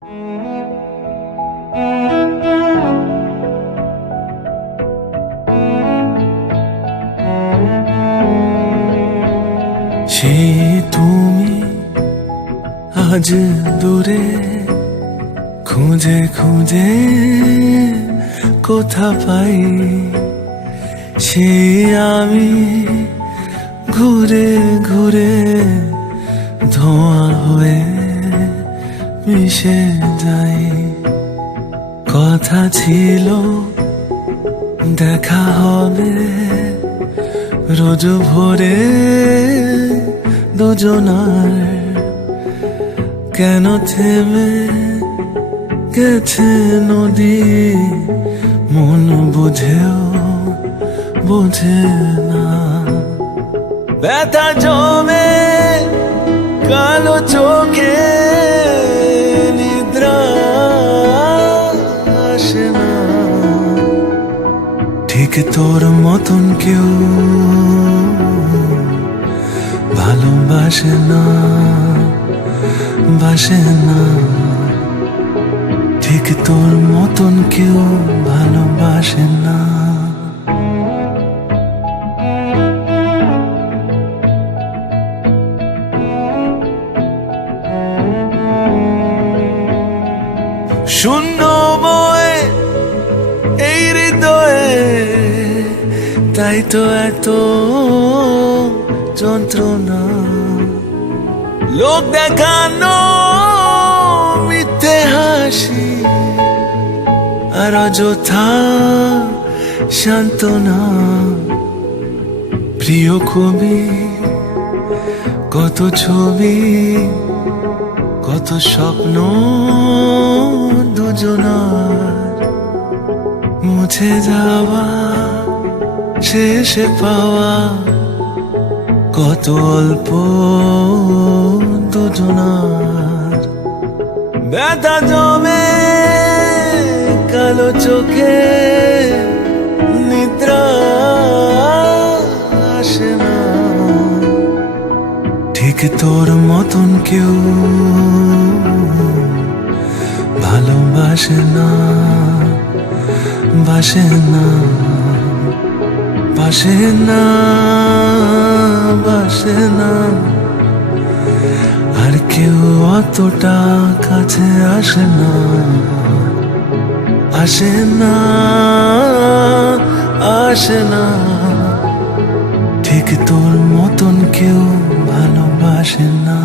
সেই তুমি আজ দূরে, খুঁজে খুঁজে কোথা পাই সেই আমি ঘুরে ঘুরে ধোঁয়া হয়ে মিশে যাই। কথা ছিল দেখা হবে রোজ ভোরে দুজনার, কেন থেমে গেছে নদী মন বুঝেও বোঝে না। ব্যথা জমে কালো চোখে নিদ্রা আসে না, ঠিক তোর মতন কেউ ভালোবাসে না, বাসে না, ঠিক তোর মতন কেউ ভালোবাসে না। শূন্য বয়ে এই হৃদয়ে, তাই তো এত যন্ত্রণা। লোক দেখানো মিথ্যে হাসি আর অযথা সান্ত্বনা। প্রিয় কবি কত ছবি, কত স্বপ্ন দুজনার, মুছে যাওয়া শেষে পাওয়া কত অল্প দুজনার। ব্যথা জমে কালো চোখে নিদ্রা আসে না, ঠিক তোর মতন কেউ ভালোবাসে না, বাসে না, বাসে না, বাসে না। আর কেউ অতটা কাছে আসে না, আসে না, আসে না, ঠিক তোর মতন কেউ ভালোবাসে না।